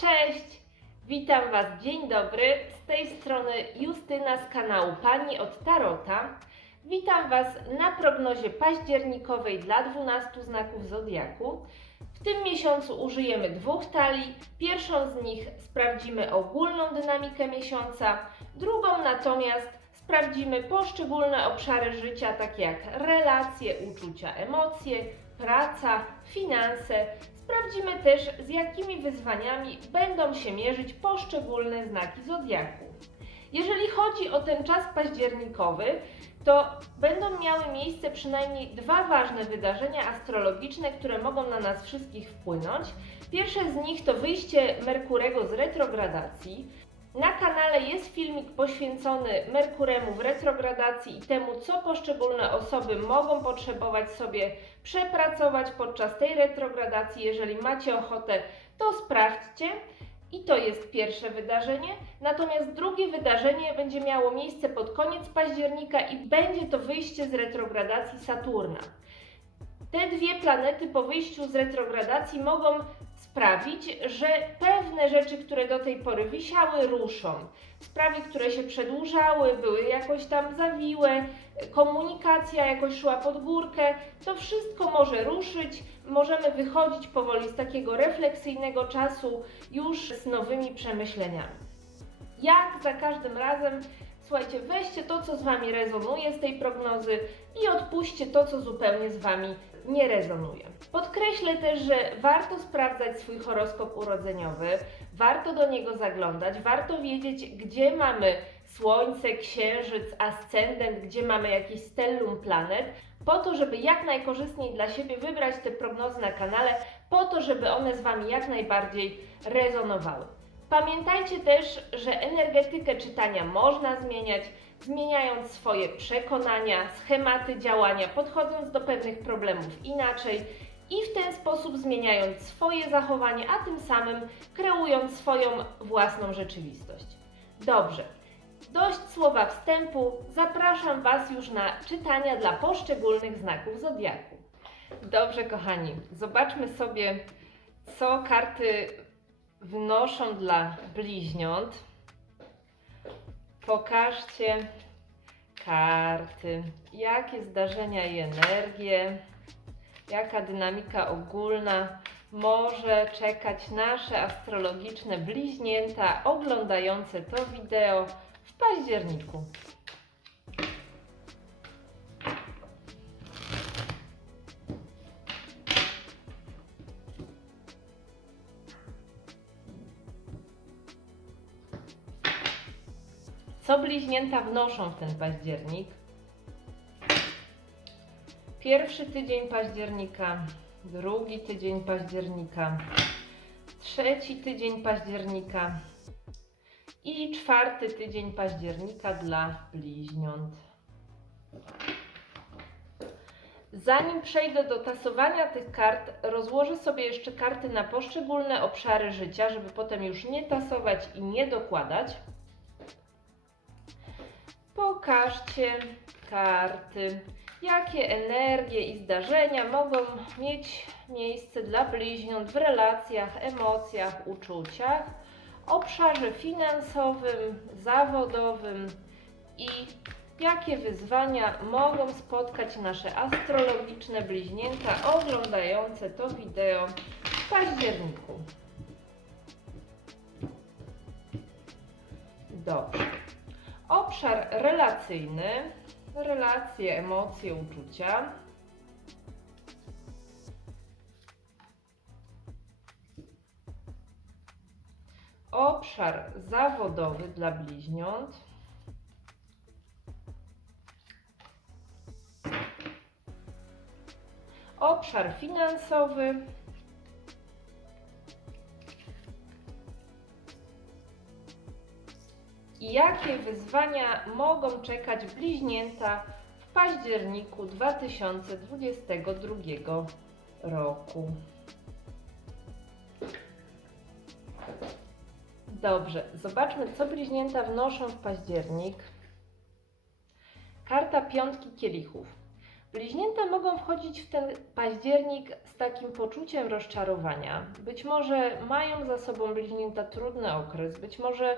Cześć! Witam Was, dzień dobry. Z tej strony Justyna z kanału Pani od Tarota. Witam Was na prognozie październikowej dla 12 znaków Zodiaku. W tym miesiącu użyjemy dwóch talii. Pierwszą z nich sprawdzimy ogólną dynamikę miesiąca, drugą natomiast sprawdzimy poszczególne obszary życia, takie jak relacje, uczucia, emocje, praca, finanse. Sprawdzimy też, z jakimi wyzwaniami będą się mierzyć poszczególne znaki zodiaku. Jeżeli chodzi o ten czas październikowy, to będą miały miejsce przynajmniej dwa ważne wydarzenia astrologiczne, które mogą na nas wszystkich wpłynąć. Pierwsze z nich to wyjście Merkurego z retrogradacji. Na kanale jest filmik poświęcony Merkuremu w retrogradacji i temu, co poszczególne osoby mogą potrzebować sobie przepracować podczas tej retrogradacji. Jeżeli macie ochotę, to sprawdźcie. I to jest pierwsze wydarzenie. Natomiast drugie wydarzenie będzie miało miejsce pod koniec października i będzie to wyjście z retrogradacji Saturna. Te dwie planety po wyjściu z retrogradacji mogą sprawić, że pewne rzeczy, które do tej pory wisiały, ruszą. Sprawy, które się przedłużały, były jakoś tam zawiłe, komunikacja jakoś szła pod górkę, to wszystko może ruszyć. Możemy wychodzić powoli z takiego refleksyjnego czasu już z nowymi przemyśleniami. Jak za każdym razem, słuchajcie, weźcie to, co z Wami rezonuje z tej prognozy i odpuśćcie to, co zupełnie z Wami nie rezonuje. Podkreślę też, że warto sprawdzać swój horoskop urodzeniowy, warto do niego zaglądać, warto wiedzieć, gdzie mamy Słońce, Księżyc, Ascendent, gdzie mamy jakieś stellum planet, po to, żeby jak najkorzystniej dla siebie wybrać te prognozy na kanale, po to, żeby one z Wami jak najbardziej rezonowały. Pamiętajcie też, że energetykę czytania można zmieniać, zmieniając swoje przekonania, schematy działania, podchodząc do pewnych problemów inaczej i w ten sposób zmieniając swoje zachowanie, a tym samym kreując swoją własną rzeczywistość. Dobrze. Dość słowa wstępu, zapraszam Was już na czytania dla poszczególnych znaków zodiaku. Dobrze, kochani, zobaczmy sobie, co karty wnoszą dla bliźniąt. Pokażcie karty, jakie zdarzenia i energie, jaka dynamika ogólna może czekać nasze astrologiczne bliźnięta oglądające to wideo w październiku. Bliźnięta wnoszą w ten październik? Pierwszy tydzień października, drugi tydzień października, trzeci tydzień października i czwarty tydzień października dla bliźniąt. Zanim przejdę do tasowania tych kart, rozłożę sobie jeszcze karty na poszczególne obszary życia, żeby potem już nie tasować i nie dokładać. Pokażcie karty, jakie energie i zdarzenia mogą mieć miejsce dla bliźniąt w relacjach, emocjach, uczuciach, obszarze finansowym, zawodowym i jakie wyzwania mogą spotkać nasze astrologiczne bliźnięta oglądające to wideo w październiku. Dobrze. Obszar relacyjny, relacje, emocje, uczucia. Obszar zawodowy dla bliźniąt. Obszar finansowy. Jakie wyzwania mogą czekać bliźnięta w październiku 2022 roku. Dobrze, zobaczmy, co bliźnięta wnoszą w październik. Karta piątki kielichów. Bliźnięta mogą wchodzić w ten październik z takim poczuciem rozczarowania. Być może mają za sobą bliźnięta trudny okres, być może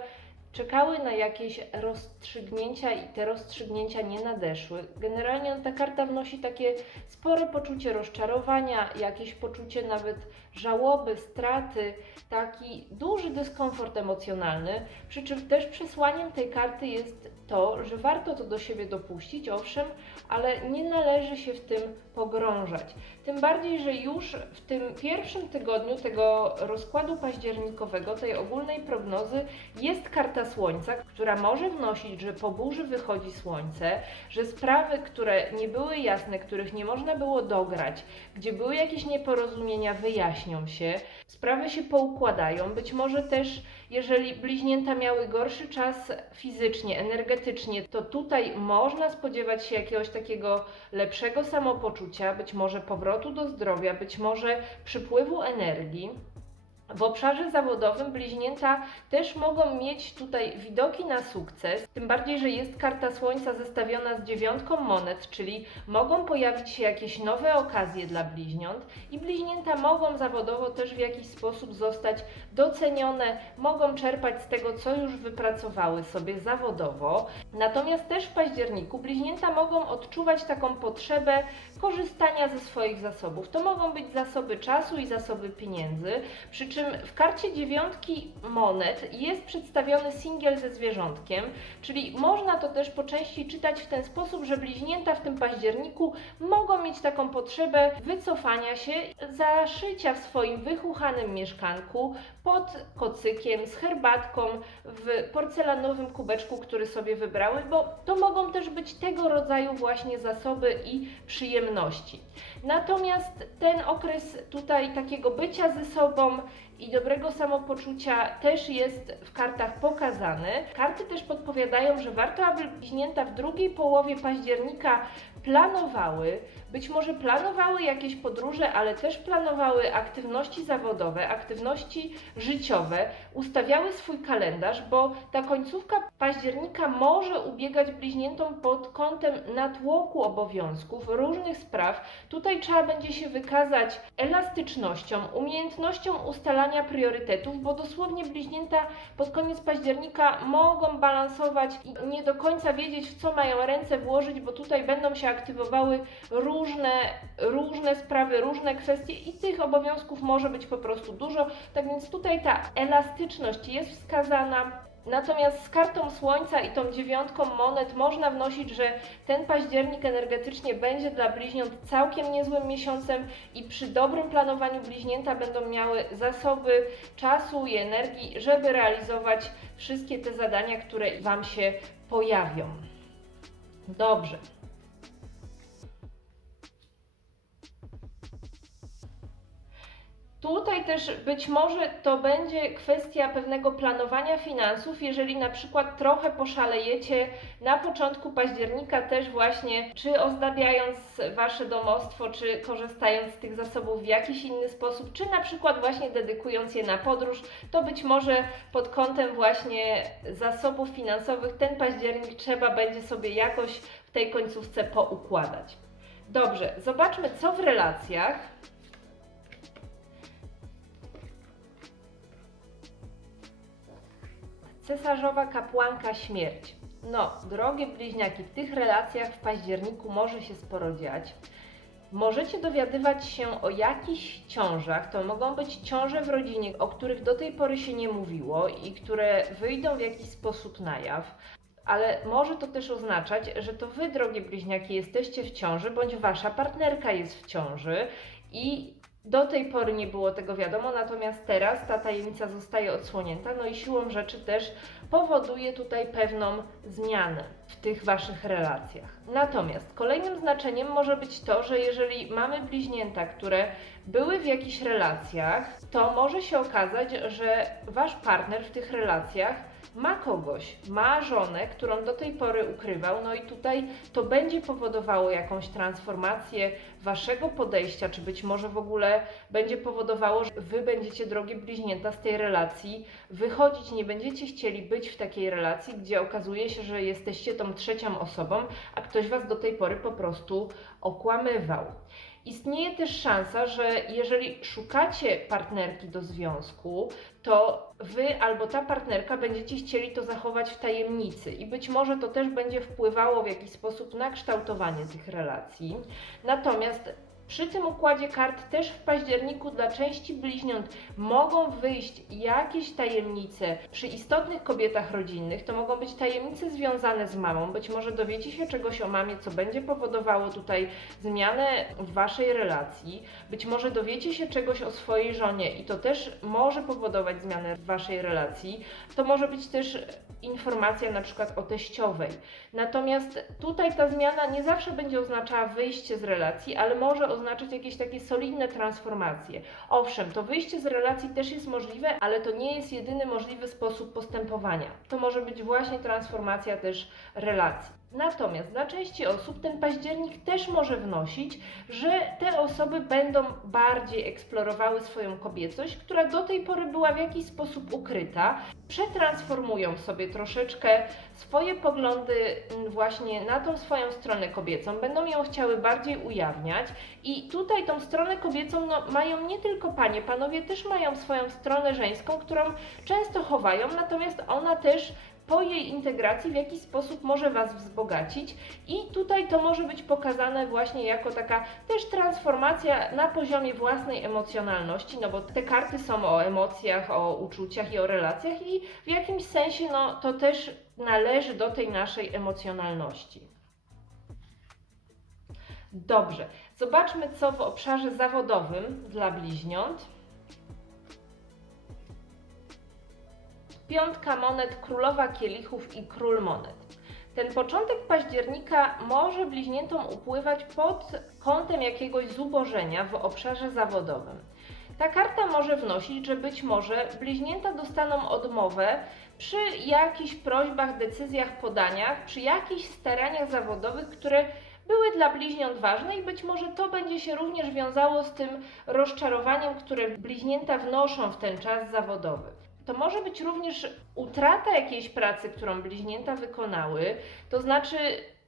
czekały na jakieś rozstrzygnięcia i te rozstrzygnięcia nie nadeszły. Generalnie ta karta wnosi takie spore poczucie rozczarowania, jakieś poczucie nawet żałoby, straty, taki duży dyskomfort emocjonalny. Przy czym też przesłaniem tej karty jest to, że warto to do siebie dopuścić, owszem, ale nie należy się w tym pogrążać. Tym bardziej, że już w tym pierwszym tygodniu tego rozkładu październikowego, tej ogólnej prognozy, jest karta Słońca, która może wnosić, że po burzy wychodzi Słońce, że sprawy, które nie były jasne, których nie można było dograć, gdzie były jakieś nieporozumienia, wyjaśnią się, sprawy się poukładają. Być może też, jeżeli bliźnięta miały gorszy czas fizycznie, energetycznie, to tutaj można spodziewać się jakiegoś takiego lepszego samopoczucia, być może powrotu do zdrowia, być może przypływu energii. W obszarze zawodowym bliźnięta też mogą mieć tutaj widoki na sukces, tym bardziej, że jest karta Słońca zestawiona z dziewiątką monet, czyli mogą pojawić się jakieś nowe okazje dla bliźniąt i bliźnięta mogą zawodowo też w jakiś sposób zostać docenione, mogą czerpać z tego, co już wypracowały sobie zawodowo. Natomiast też w październiku bliźnięta mogą odczuwać taką potrzebę korzystania ze swoich zasobów. To mogą być zasoby czasu i zasoby pieniędzy, przy czym w karcie dziewiątki monet jest przedstawiony singiel ze zwierzątkiem, czyli można to też po części czytać w ten sposób, że bliźnięta w tym październiku mogą mieć taką potrzebę wycofania się, zaszycia w swoim wychuchanym mieszkanku pod kocykiem z herbatką w porcelanowym kubeczku, który sobie wybrały, bo to mogą też być tego rodzaju właśnie zasoby i przyjemności. Natomiast ten okres tutaj takiego bycia ze sobą i dobrego samopoczucia też jest w kartach pokazany. Karty też podpowiadają, że warto, aby bliźnięta w drugiej połowie października planowały, być może planowały jakieś podróże, ale też planowały aktywności zawodowe, aktywności życiowe, ustawiały swój kalendarz, bo ta końcówka października może ubiegać bliźniętom pod kątem natłoku obowiązków, różnych spraw. Tutaj trzeba będzie się wykazać elastycznością, umiejętnością ustalania priorytetów, bo dosłownie bliźnięta pod koniec października mogą balansować i nie do końca wiedzieć, w co mają ręce włożyć, bo tutaj będą się aktywowały różne, różne sprawy, różne kwestie i tych obowiązków może być po prostu dużo. Tak więc tutaj ta elastyczność jest wskazana. Natomiast z kartą Słońca i tą dziewiątką monet można wnosić, że ten październik energetycznie będzie dla bliźniąt całkiem niezłym miesiącem i przy dobrym planowaniu bliźnięta będą miały zasoby czasu i energii, żeby realizować wszystkie te zadania, które Wam się pojawią. Dobrze. Tutaj też być może to będzie kwestia pewnego planowania finansów, jeżeli na przykład trochę poszalejecie na początku października też właśnie, czy ozdabiając Wasze domostwo, czy korzystając z tych zasobów w jakiś inny sposób, czy na przykład właśnie dedykując je na podróż, to być może pod kątem właśnie zasobów finansowych ten październik trzeba będzie sobie jakoś w tej końcówce poukładać. Dobrze, zobaczmy co w relacjach. Cesarzowa kapłanka śmierć. No, drogie bliźniaki, w tych relacjach w październiku może się sporo dziać. Możecie dowiadywać się o jakichś ciążach. To mogą być ciąże w rodzinie, o których do tej pory się nie mówiło i które wyjdą w jakiś sposób na jaw. Ale może to też oznaczać, że to wy, drogie bliźniaki, jesteście w ciąży, bądź wasza partnerka jest w ciąży i do tej pory nie było tego wiadomo, natomiast teraz ta tajemnica zostaje odsłonięta, no i siłą rzeczy też powoduje tutaj pewną zmianę w tych waszych relacjach. Natomiast kolejnym znaczeniem może być to, że jeżeli mamy bliźnięta, które były w jakichś relacjach, to może się okazać, że wasz partner w tych relacjach ma kogoś, ma żonę, którą do tej pory ukrywał, no i tutaj to będzie powodowało jakąś transformację waszego podejścia, czy być może w ogóle będzie powodowało, że wy będziecie, drogie bliźnięta, z tej relacji wychodzić, nie będziecie chcieli być w takiej relacji, gdzie okazuje się, że jesteście tą trzecią osobą, a ktoś Was do tej pory po prostu okłamywał. Istnieje też szansa, że jeżeli szukacie partnerki do związku, to wy albo ta partnerka będziecie chcieli to zachować w tajemnicy i być może to też będzie wpływało w jakiś sposób na kształtowanie tych relacji. Natomiast przy tym układzie kart też w październiku dla części bliźniąt mogą wyjść jakieś tajemnice. Przy istotnych kobietach rodzinnych to mogą być tajemnice związane z mamą. Być może dowiecie się czegoś o mamie, co będzie powodowało tutaj zmianę w waszej relacji. Być może dowiecie się czegoś o swojej żonie i to też może powodować zmianę w waszej relacji. To może być też informacja na przykład o teściowej. Natomiast tutaj ta zmiana nie zawsze będzie oznaczała wyjście z relacji, ale może oznaczać jakieś takie solidne transformacje. Owszem, to wyjście z relacji też jest możliwe, ale to nie jest jedyny możliwy sposób postępowania. To może być właśnie transformacja też relacji. Natomiast dla części osób ten październik też może wnosić, że te osoby będą bardziej eksplorowały swoją kobiecość, która do tej pory była w jakiś sposób ukryta, przetransformują sobie troszeczkę swoje poglądy właśnie na tą swoją stronę kobiecą, będą ją chciały bardziej ujawniać i tutaj tą stronę kobiecą no, mają nie tylko panie, panowie też mają swoją stronę żeńską, którą często chowają, natomiast ona też po jej integracji w jakiś sposób może Was wzbogacić i tutaj to może być pokazane właśnie jako taka też transformacja na poziomie własnej emocjonalności, no bo te karty są o emocjach, o uczuciach i o relacjach i w jakimś sensie no to też należy do tej naszej emocjonalności. Dobrze, zobaczmy co w obszarze zawodowym dla bliźniąt. Piątka monet, królowa kielichów i król monet. Ten początek października może bliźniętom upływać pod kątem jakiegoś zubożenia w obszarze zawodowym. Ta karta może wnosić, że być może bliźnięta dostaną odmowę przy jakichś prośbach, decyzjach, podaniach, przy jakichś staraniach zawodowych, które były dla bliźniąt ważne i być może to będzie się również wiązało z tym rozczarowaniem, które bliźnięta wnoszą w ten czas zawodowy. To może być również utrata jakiejś pracy, którą bliźnięta wykonały, to znaczy,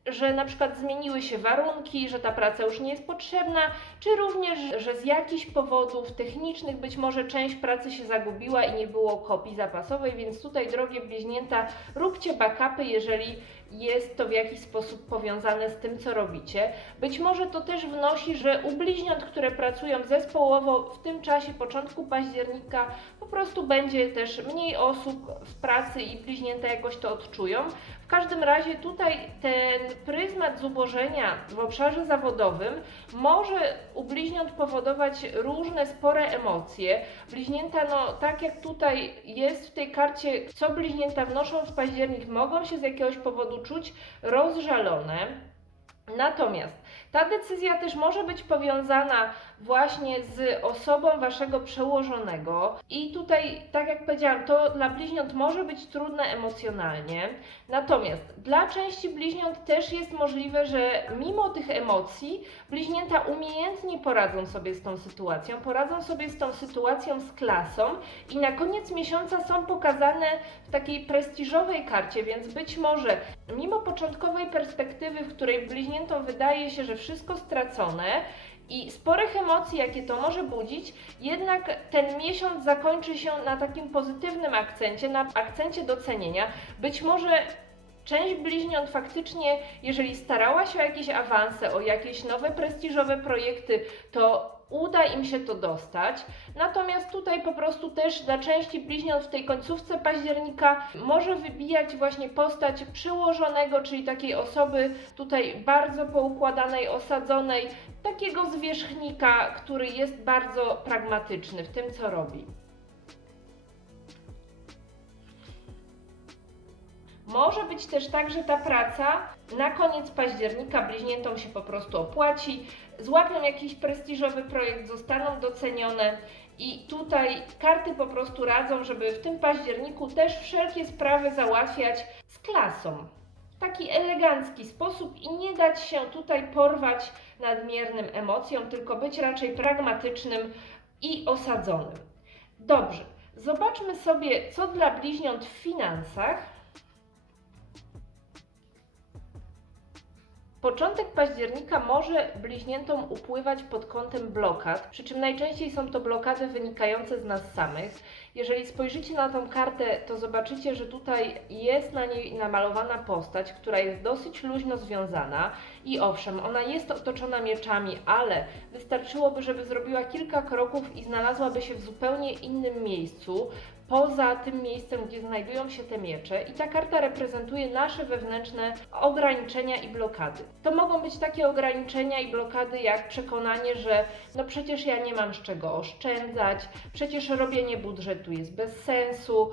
że na przykład zmieniły się warunki, że ta praca już nie jest potrzebna, czy również, że z jakichś powodów technicznych być może część pracy się zagubiła i nie było kopii zapasowej, więc tutaj, drogie bliźnięta, róbcie backupy, jeżeli jest to w jakiś sposób powiązane z tym, co robicie. Być może to też wnosi, że u bliźniąt, które pracują zespołowo w tym czasie, początku października, po prostu będzie też mniej osób w pracy i bliźnięta jakoś to odczują. Każdym razie tutaj ten pryzmat zubożenia w obszarze zawodowym może u bliźniąt powodować różne spore emocje. Bliźnięta, no tak jak tutaj jest w tej karcie, co bliźnięta wnoszą w październik, mogą się z jakiegoś powodu czuć rozżalone. Natomiast ta decyzja też może być powiązana właśnie z osobą waszego przełożonego i tutaj, tak jak powiedziałam, to dla bliźniąt może być trudne emocjonalnie. Natomiast dla części bliźniąt też jest możliwe, że mimo tych emocji bliźnięta umiejętnie poradzą sobie z tą sytuacją, poradzą sobie z tą sytuacją z klasą i na koniec miesiąca są pokazane w takiej prestiżowej karcie, więc być może mimo początkowej perspektywy, w której bliźniętom wydaje się, że wszystko stracone, i sporych emocji, jakie to może budzić, jednak ten miesiąc zakończy się na takim pozytywnym akcencie, na akcencie docenienia. Być może część bliźniąt faktycznie, jeżeli starała się o jakieś awanse, o jakieś nowe prestiżowe projekty, to uda im się to dostać. Natomiast tutaj po prostu też dla części bliźniąt w tej końcówce października może wybijać właśnie postać przełożonego, czyli takiej osoby tutaj bardzo poukładanej, osadzonej, takiego zwierzchnika, który jest bardzo pragmatyczny w tym, co robi. Może być też tak, że ta praca na koniec października bliźniętom się po prostu opłaci, złapią jakiś prestiżowy projekt, zostaną docenione i tutaj karty po prostu radzą, żeby w tym październiku też wszelkie sprawy załatwiać z klasą. W taki elegancki sposób i nie dać się tutaj porwać nadmiernym emocjom, tylko być raczej pragmatycznym i osadzonym. Dobrze, zobaczmy sobie, co dla bliźniąt w finansach. Początek października może bliźniętom upływać pod kątem blokad, przy czym najczęściej są to blokady wynikające z nas samych. Jeżeli spojrzycie na tą kartę, to zobaczycie, że tutaj jest na niej namalowana postać, która jest dosyć luźno związana i owszem, ona jest otoczona mieczami, ale wystarczyłoby, żeby zrobiła kilka kroków i znalazłaby się w zupełnie innym miejscu, poza tym miejscem, gdzie znajdują się te miecze i ta karta reprezentuje nasze wewnętrzne ograniczenia i blokady. To mogą być takie ograniczenia i blokady jak przekonanie, że no przecież ja nie mam z czego oszczędzać, przecież robienie budżetu jest bez sensu,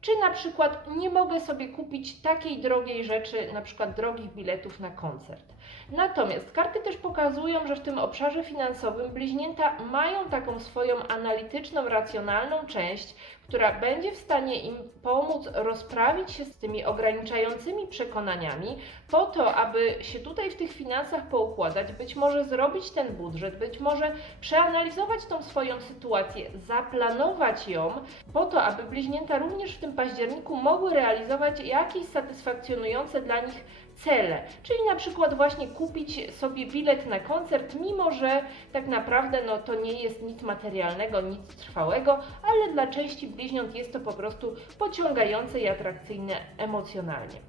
czy na przykład nie mogę sobie kupić takiej drogiej rzeczy, na przykład drogich biletów na koncert. Natomiast karty też pokazują, że w tym obszarze finansowym bliźnięta mają taką swoją analityczną, racjonalną część, która będzie w stanie im pomóc rozprawić się z tymi ograniczającymi przekonaniami, po to, aby się tutaj w tych finansach poukładać, być może zrobić ten budżet, być może przeanalizować tą swoją sytuację, zaplanować ją, po to, aby bliźnięta również w tym październiku mogły realizować jakieś satysfakcjonujące dla nich cele, czyli na przykład właśnie kupić sobie bilet na koncert, mimo że tak naprawdę no, to nie jest nic materialnego, nic trwałego, ale dla części bliźniąt jest to po prostu pociągające i atrakcyjne emocjonalnie.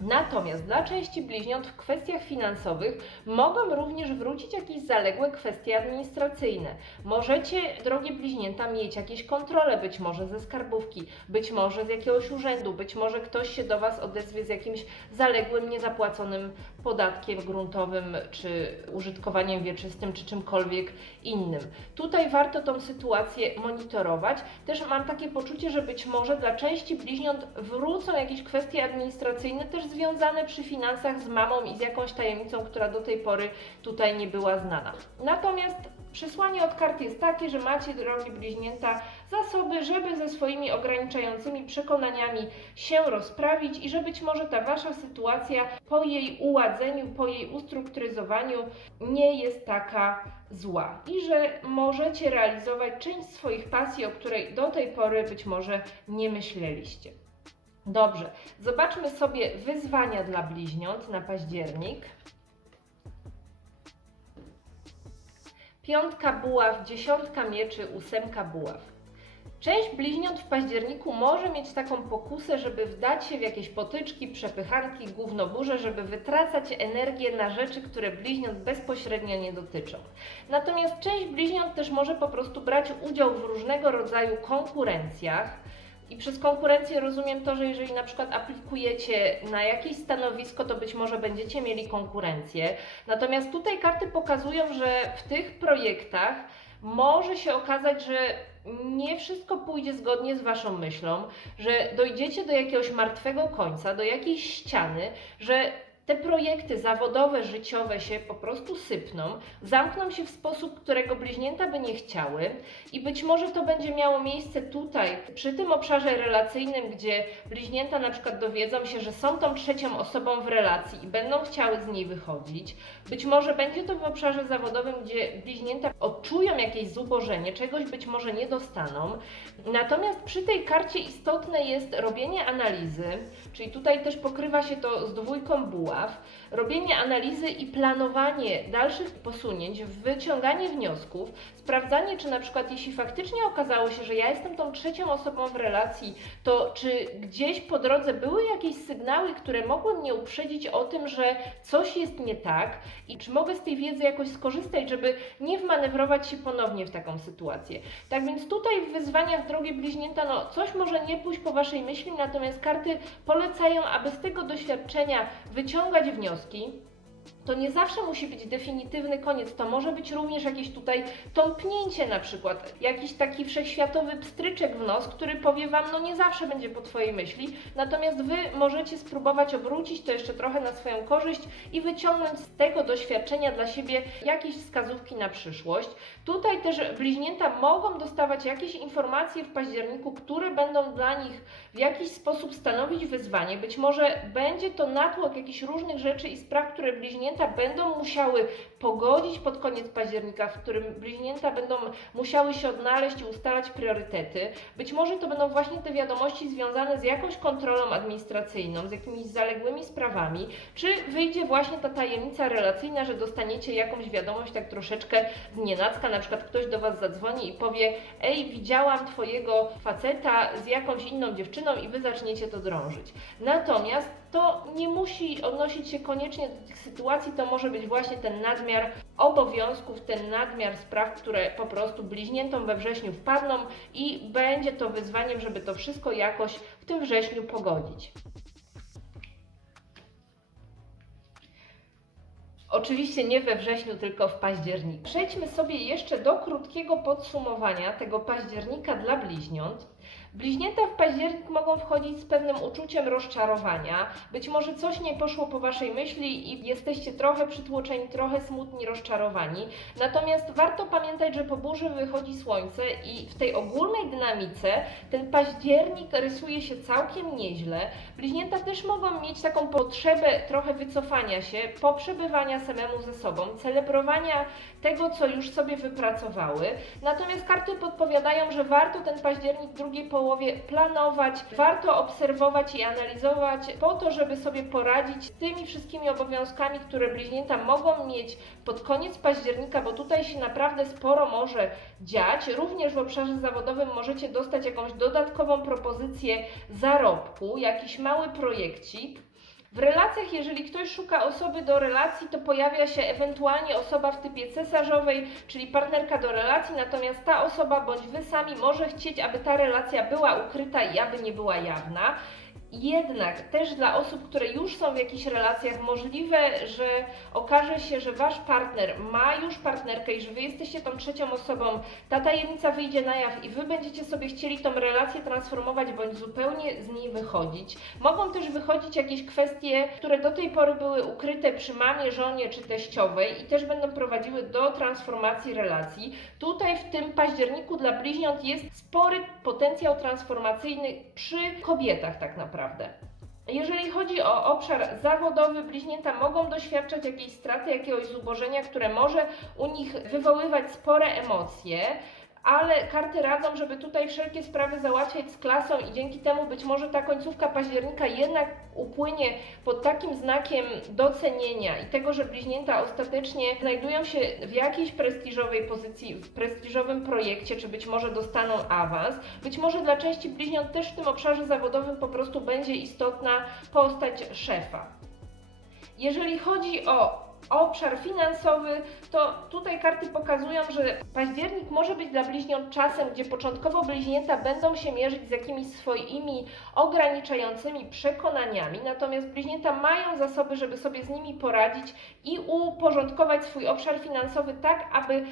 Natomiast dla części bliźniąt w kwestiach finansowych mogą również wrócić jakieś zaległe kwestie administracyjne. Możecie, drogie bliźnięta, mieć jakieś kontrole, być może ze skarbówki, być może z jakiegoś urzędu, być może ktoś się do Was odezwie z jakimś zaległym, niezapłaconym podatkiem gruntowym, czy użytkowaniem wieczystym, czy czymkolwiek innym. Tutaj warto tą sytuację monitorować. Też mam takie poczucie, że być może dla części bliźniąt wrócą jakieś kwestie administracyjne, też związane przy finansach z mamą i z jakąś tajemnicą, która do tej pory tutaj nie była znana. Natomiast przesłanie od kart jest takie, że macie, drogi bliźnięta, zasoby, żeby ze swoimi ograniczającymi przekonaniami się rozprawić i że być może ta wasza sytuacja po jej uładzeniu, po jej ustrukturyzowaniu nie jest taka zła i że możecie realizować część swoich pasji, o której do tej pory być może nie myśleliście. Dobrze, zobaczmy sobie wyzwania dla bliźniąt na październik. Piątka buław, dziesiątka mieczy, ósemka buław. Część bliźniąt w październiku może mieć taką pokusę, żeby wdać się w jakieś potyczki, przepychanki, gównoburze, żeby wytracać energię na rzeczy, które bliźniąt bezpośrednio nie dotyczą. Natomiast część bliźniąt też może po prostu brać udział w różnego rodzaju konkurencjach, i przez konkurencję rozumiem to, że jeżeli na przykład aplikujecie na jakieś stanowisko, to być może będziecie mieli konkurencję. Natomiast tutaj karty pokazują, że w tych projektach może się okazać, że nie wszystko pójdzie zgodnie z Waszą myślą, że dojdziecie do jakiegoś martwego końca, do jakiejś ściany, że te projekty zawodowe, życiowe się po prostu sypną, zamkną się w sposób, którego bliźnięta by nie chciały i być może to będzie miało miejsce tutaj, przy tym obszarze relacyjnym, gdzie bliźnięta na przykład dowiedzą się, że są tą trzecią osobą w relacji i będą chciały z niej wychodzić. Być może będzie to w obszarze zawodowym, gdzie bliźnięta odczują jakieś zubożenie, czegoś być może nie dostaną. Natomiast przy tej karcie istotne jest robienie analizy, czyli tutaj też pokrywa się to z dwójką robienie analizy i planowanie dalszych posunięć, wyciąganie wniosków, sprawdzanie, czy na przykład jeśli faktycznie okazało się, że ja jestem tą trzecią osobą w relacji, to czy gdzieś po drodze były jakieś sygnały, które mogły mnie uprzedzić o tym, że coś jest nie tak i czy mogę z tej wiedzy jakoś skorzystać, żeby nie wmanewrować się ponownie w taką sytuację. Tak więc tutaj w wyzwaniach drogie bliźnięta, no coś może nie pójść po Waszej myśli, natomiast karty polecają, aby z tego doświadczenia wyciągać wnioski, to nie zawsze musi być definitywny koniec. To może być również jakieś tutaj tąpnięcie na przykład, jakiś taki wszechświatowy pstryczek w nos, który powie Wam, no nie zawsze będzie po Twojej myśli, natomiast Wy możecie spróbować obrócić to jeszcze trochę na swoją korzyść i wyciągnąć z tego doświadczenia dla siebie jakieś wskazówki na przyszłość. Tutaj też bliźnięta mogą dostawać jakieś informacje w październiku, które będą dla nich w jakiś sposób stanowić wyzwanie. Być może będzie to natłok jakichś różnych rzeczy i spraw, które bliźnięta będą musiały pogodzić pod koniec października, w którym bliźnięta będą musiały się odnaleźć i ustalać priorytety. Być może to będą właśnie te wiadomości związane z jakąś kontrolą administracyjną, z jakimiś zaległymi sprawami, czy wyjdzie właśnie ta tajemnica relacyjna, że dostaniecie jakąś wiadomość tak troszeczkę z nienacka, na przykład ktoś do Was zadzwoni i powie ej, widziałam Twojego faceta z jakąś inną dziewczyną i Wy zaczniecie to drążyć. Natomiast to nie musi odnosić się koniecznie do tych sytuacji, to może być właśnie ten nadmiar obowiązków, ten nadmiar spraw, które po prostu bliźniętom we wrześniu wpadną i będzie to wyzwaniem, żeby to wszystko jakoś w tym wrześniu pogodzić. Oczywiście nie we wrześniu, tylko w październiku. Przejdźmy sobie jeszcze do krótkiego podsumowania tego października dla bliźniąt. Bliźnięta w październik mogą wchodzić z pewnym uczuciem rozczarowania. Być może coś nie poszło po Waszej myśli i jesteście trochę przytłoczeni, trochę smutni, rozczarowani. Natomiast warto pamiętać, że po burzy wychodzi słońce i w tej ogólnej dynamice ten październik rysuje się całkiem nieźle. Bliźnięta też mogą mieć taką potrzebę trochę wycofania się, poprzebywania samemu ze sobą, celebrowania tego, co już sobie wypracowały. Natomiast karty podpowiadają, że warto ten październik drugiej połowie planować, warto obserwować i analizować po to, żeby sobie poradzić z tymi wszystkimi obowiązkami, które bliźnięta mogą mieć pod koniec października, bo tutaj się naprawdę sporo może dziać. Również w obszarze zawodowym możecie dostać jakąś dodatkową propozycję zarobku, jakiś mały projekcik. W relacjach, jeżeli ktoś szuka osoby do relacji, to pojawia się ewentualnie osoba w typie cesarzowej, czyli partnerka do relacji, natomiast ta osoba bądź wy sami może chcieć, aby ta relacja była ukryta i aby nie była jawna. Jednak też dla osób, które już są w jakichś relacjach, możliwe, że okaże się, że wasz partner ma już partnerkę i że wy jesteście tą trzecią osobą, ta tajemnica wyjdzie na jaw i wy będziecie sobie chcieli tą relację transformować bądź zupełnie z niej wychodzić. Mogą też wychodzić jakieś kwestie, które do tej pory były ukryte przy mamie, żonie czy teściowej i też będą prowadziły do transformacji relacji. Tutaj w tym październiku dla bliźniąt jest spory potencjał transformacyjny przy kobietach tak naprawdę. Jeżeli chodzi o obszar zawodowy, bliźnięta mogą doświadczać jakiejś straty, jakiegoś zubożenia, które może u nich wywoływać spore emocje. Ale karty radzą, żeby tutaj wszelkie sprawy załatwiać z klasą i dzięki temu być może ta końcówka października jednak upłynie pod takim znakiem docenienia i tego, że bliźnięta ostatecznie znajdują się w jakiejś prestiżowej pozycji, w prestiżowym projekcie, czy być może dostaną awans. Być może dla części bliźniąt też w tym obszarze zawodowym po prostu będzie istotna postać szefa. Jeżeli chodzi o obszar finansowy, to tutaj karty pokazują, że październik może być dla bliźniąt czasem, gdzie początkowo bliźnięta będą się mierzyć z jakimiś swoimi ograniczającymi przekonaniami, natomiast bliźnięta mają zasoby, żeby sobie z nimi poradzić i uporządkować swój obszar finansowy tak, aby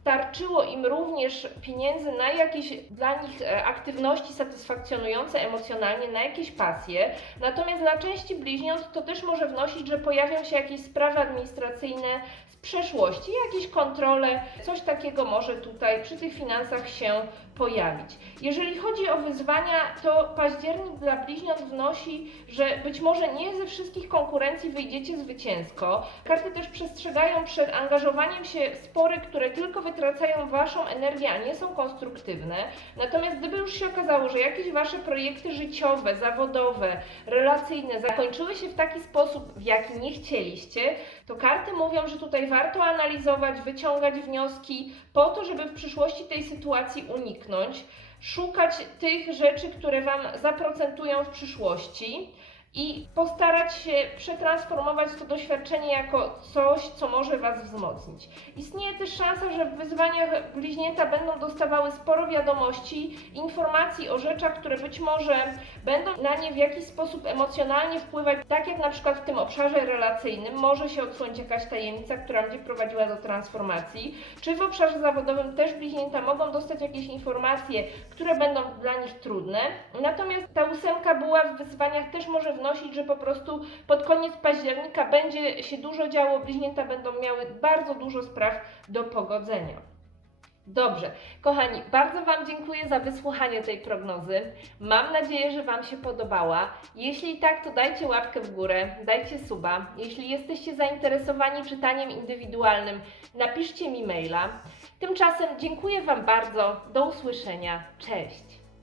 starczyło im również pieniędzy na jakieś dla nich e, aktywności satysfakcjonujące emocjonalnie, na jakieś pasje. Natomiast dla części bliźniąt to też może wnosić, że pojawią się jakieś sprawy administracyjne przeszłości, jakieś kontrole, coś takiego może tutaj przy tych finansach się pojawić. Jeżeli chodzi o wyzwania, to październik dla bliźniąt wnosi, że być może nie ze wszystkich konkurencji wyjdziecie zwycięsko. Karty też przestrzegają przed angażowaniem się w spory, które tylko wytracają Waszą energię, a nie są konstruktywne. Natomiast gdyby już się okazało, że jakieś Wasze projekty życiowe, zawodowe, relacyjne zakończyły się w taki sposób, w jaki nie chcieliście, to karty mówią, że tutaj warto analizować, wyciągać wnioski po to, żeby w przyszłości tej sytuacji uniknąć, szukać tych rzeczy, które Wam zaprocentują w przyszłości i postarać się przetransformować to doświadczenie jako coś, co może Was wzmocnić. Istnieje też szansa, że w wyzwaniach bliźnięta będą dostawały sporo wiadomości, informacji o rzeczach, które być może będą na nie w jakiś sposób emocjonalnie wpływać, tak jak na przykład w tym obszarze relacyjnym może się odsłonić jakaś tajemnica, która będzie prowadziła do transformacji, czy w obszarze zawodowym też bliźnięta mogą dostać jakieś informacje, które będą dla nich trudne. Natomiast ta ósemka była w wyzwaniach też może że po prostu pod koniec października będzie się dużo działo, bliźnięta będą miały bardzo dużo spraw do pogodzenia. Dobrze, kochani, bardzo Wam dziękuję za wysłuchanie tej prognozy. Mam nadzieję, że Wam się podobała. Jeśli tak, to dajcie łapkę w górę, dajcie suba. Jeśli jesteście zainteresowani czytaniem indywidualnym, napiszcie mi maila. Tymczasem dziękuję Wam bardzo. Do usłyszenia. Cześć.